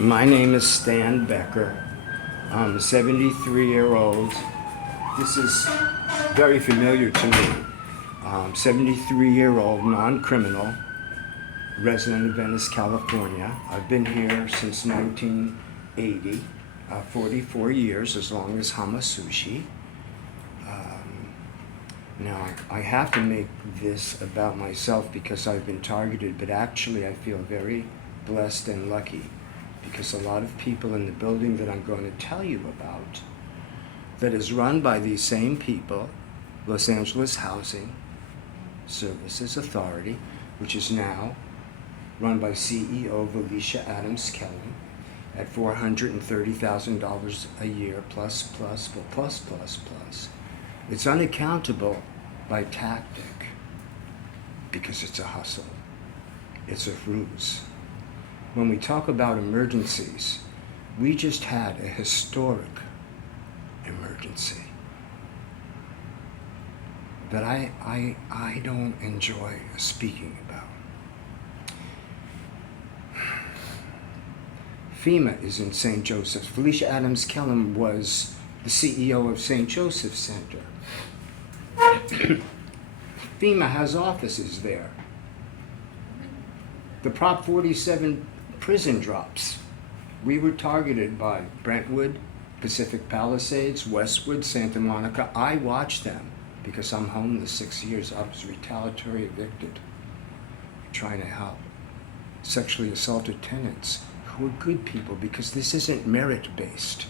My name is Stan Becker. I'm a 73-year-old. This is very familiar to me. 73-year-old non-criminal, resident of Venice, California. I've been here since 1980, 44 years, as long as Hamasushi. Now, I have to make this about myself because I've been targeted, but actually I feel very blessed and lucky because a lot of people in the building that I'm going to tell you about, that is run by these same people, Los Angeles Housing Services Authority, which is now run by CEO Valicia Adams-Kellum at $430,000 a year, plus. It's unaccountable by tactic because it's a hustle. It's a ruse. When we talk about emergencies, we just had a historic emergency that I don't enjoy speaking about. FEMA is in St. Joseph's. Felicia Adams-Kellum was the CEO of St. Joseph's Center. FEMA has offices there. The Prop 47 prison drops. We were targeted by Brentwood, Pacific Palisades, Westwood, Santa Monica. I watched them because I'm homeless 6 years. I was retaliatory evicted, trying to help sexually assaulted tenants who are good people because this isn't merit-based.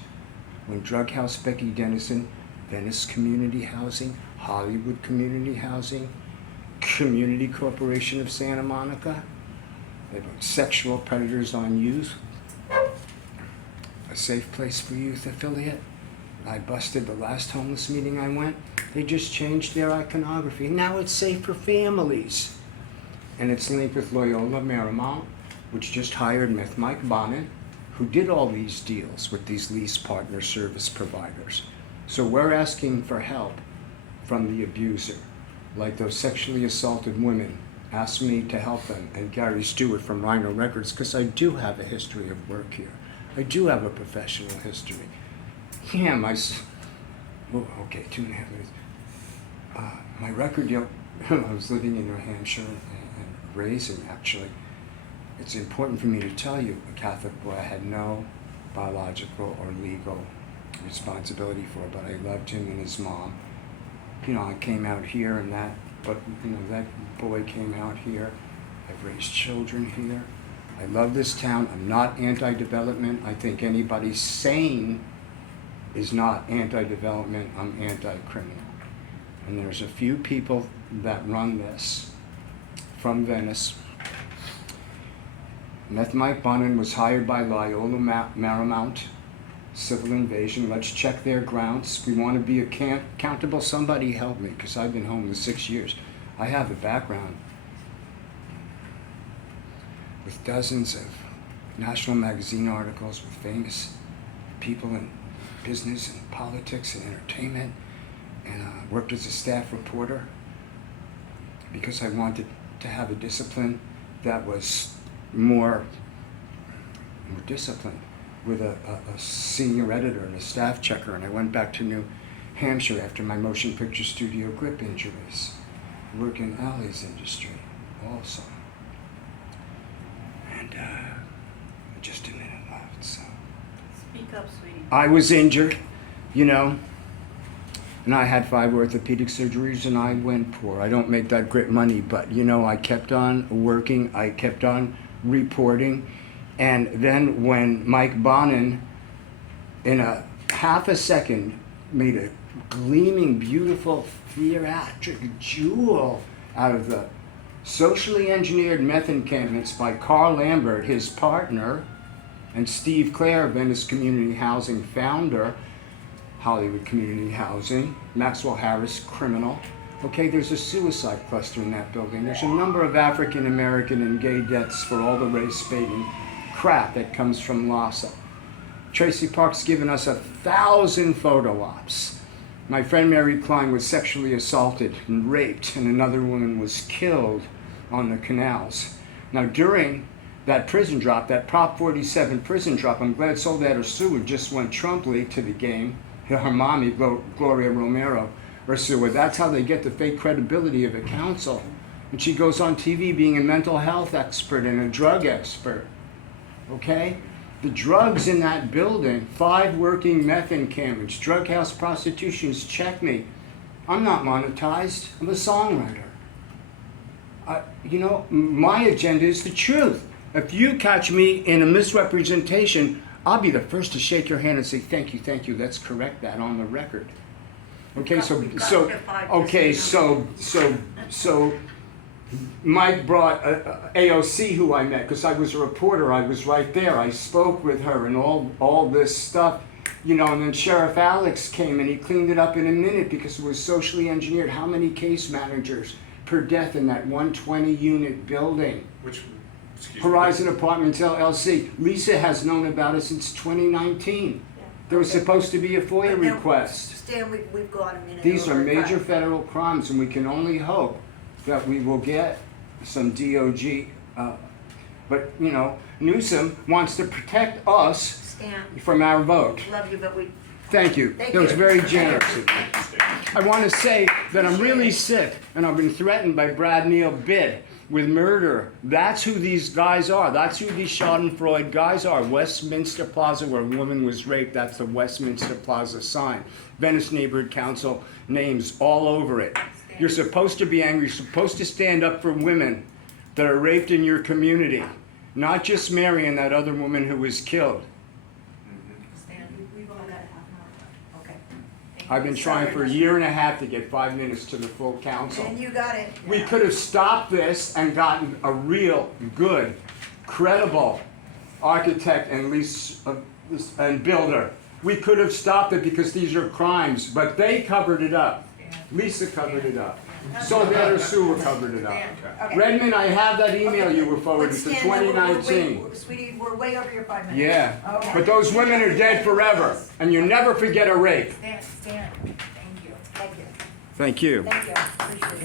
When Drug House Becky Dennison, Venice Community Housing, Hollywood Community Housing, Community Corporation of Santa Monica, they put sexual predators on youth, a safe place for youth affiliate. I busted the last homeless meeting I went. They just changed their iconography. Now it's safe for families. And it's linked with Loyola Marymount, which just hired Meth Mike Bonin, who did all these deals with these lease partner service providers. So we're asking for help from the abuser, like those sexually assaulted women asked me to help them, and Gary Stewart from Rhino Records, because I do have a history of work here. I do have a professional history. Yeah, okay, 2.5 minutes. My record deal, I was living in New Hampshire and raising, actually. It's important for me to tell you, a Catholic boy I had no biological or legal responsibility for, but I loved him and his mom. You know, I came out here and that, but you know, that boy came out here. I've raised children here. I love this town. I'm not anti-development. I think anybody sane is not anti-development. I'm anti-criminal. And there's a few people that run this from Venice. Meth Mike Bonin was hired by Loyola Marymount. Civil invasion. Let's check their grounds. We want to be accountable. Somebody help me, because I've been homeless 6 years. I have a background with dozens of national magazine articles with famous people in business and politics and entertainment, and worked as a staff reporter because I wanted to have a discipline that was more disciplined, with a senior editor and a staff checker, and I went back to New Hampshire after my motion picture studio grip injuries. Work in Allie's industry also. And just a minute left, so. Speak up, sweetie. I was injured, you know, and I had 5 orthopedic surgeries and I went poor. I don't make that great money, but you know, I kept on working, I kept on reporting. And then when Mike Bonin, in a half a second, made a gleaming, beautiful, theatric jewel out of the socially engineered meth encampments by Carl Lambert, his partner, and Steve Clare, Venice Community Housing founder, Hollywood Community Housing, Maxwell Harris, criminal. Okay, there's a suicide cluster in that building. There's a number of African American and gay deaths for all the race-baiting crap that comes from LASA. Tracy Park's given us 1,000 photo ops. My friend Mary Klein was sexually assaulted and raped, and another woman was killed on the canals. Now, during that prison drop, that Prop 47 prison drop. I'm glad Soledad Ursua just went Trumply to the game. Her mommy, Gloria Romero Ursua. That's how they get the fake credibility of a council. And she goes on TV being a mental health expert and a drug expert. Okay? The drugs in that building, 5 working meth encampments, drug house prostitutions, check me. I'm not monetized. I'm a songwriter. You know, my agenda is the truth. If you catch me in a misrepresentation, I'll be the first to shake your hand and say, thank you, let's correct that on the record. Okay, so Mike brought AOC, who I met, because I was a reporter, I was right there, I spoke with her and all this stuff, you know, and then Sheriff Alex came and he cleaned it up in a minute because it was socially engineered. How many case managers per death in that 120 unit building? Horizon Apartments LLC. Lisa has known about it since 2019. There was supposed to be a FOIA request. Stan, we've gone a minute. These are over major time. federal crimes, and we can only hope that we will get some DOJ. But, you know, Newsom wants to protect us Stan, from our vote. love you, but we. Thank you. Thank That was you. very generous of you. I want to say that I'm really sick, and I've been threatened by Brad Neal Bidd with murder. That's who these guys are. That's who these Schadenfreude guys are. Westminster Plaza, where a woman was raped, that's the Westminster Plaza sign. Venice Neighborhood Council names all over it. You're supposed to be angry. You're supposed to stand up for women that are raped in your community, not just Mary and that other woman who was killed. We've only got half an hour. Okay. I've been trying for a year and a half to get 5 minutes to the full council. And you got it. We could have stopped this and gotten a real, good, credible architect and and builder. We could have stopped it because these are crimes, but they covered it up. Lisa covered it up. Soledad Ursua covered it up. Okay. Redmond, I have that email you were But forwarded to Stan, we're 2019. sweetie, we're way over your 5 minutes. Yeah, Okay. but those women are dead forever, and you never forget a rape. Stan, thank you. Thank you. Thank you. Thank you. Appreciate it.